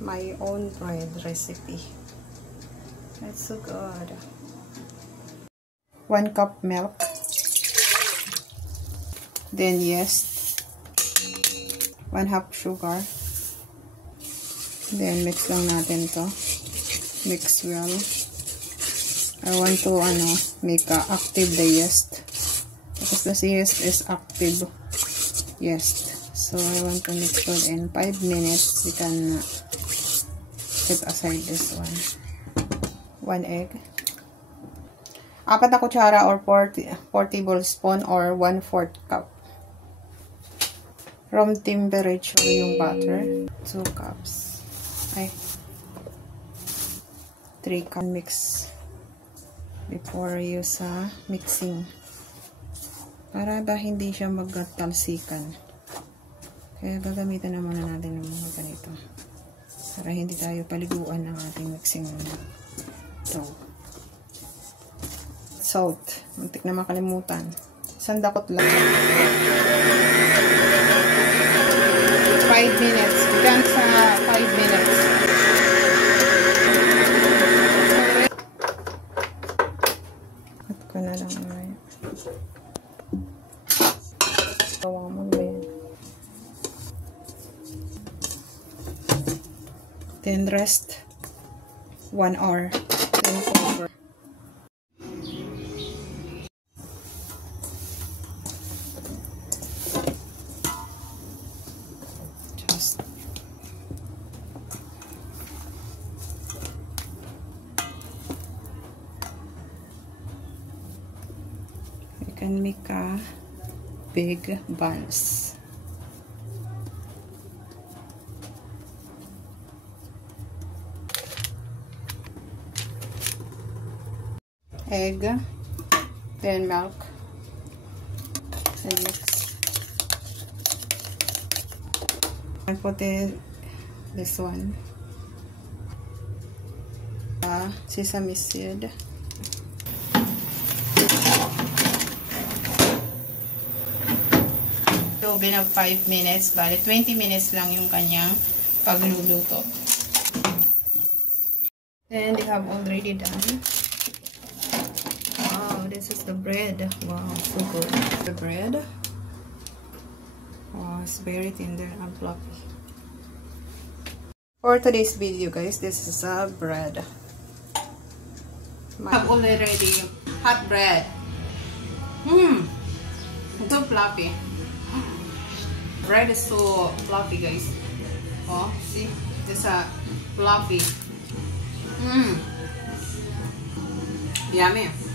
my own bread recipe. That's so good. 1 cup milk. Then yeast. 1/2 sugar. Then mix lang natin to. Mix well. I want to make active the yeast. Because the yeast is active yeast. So I want to mix it in 5 minutes. We can set aside this one. 1 egg. 4 na kutsara or 4 tablespoon or 1/4 cup. Room temperature yung butter. 2 cups. 3 cups. Mix before use sa mixing. Para ba hindi siya magtalsikan. Kaya gagamitan na muna natin ng mga ganito. Para hindi tayo paliguan ng ating mixing dough. Salt. Muntik na makalimutan. 1 dakot lang. 5 minutes. Diyan sa 5 minutes. Cut ko na lang ngayon. Gawa mo ba yan? Then rest 1 hour. Then cover. You can make a big buns. Egg, then milk, and mix. And put this one, sesame seed. So, binag 5 minutes, bali 20 minutes lang yung kanyang pagluluto. Then they have already done. This is the bread. Wow, so good. The bread. Wow, it's very tender and fluffy. For today's video, guys, this is a bread. I have already hot bread. So fluffy. Bread is so fluffy, guys. Oh, see? This is fluffy. Yummy.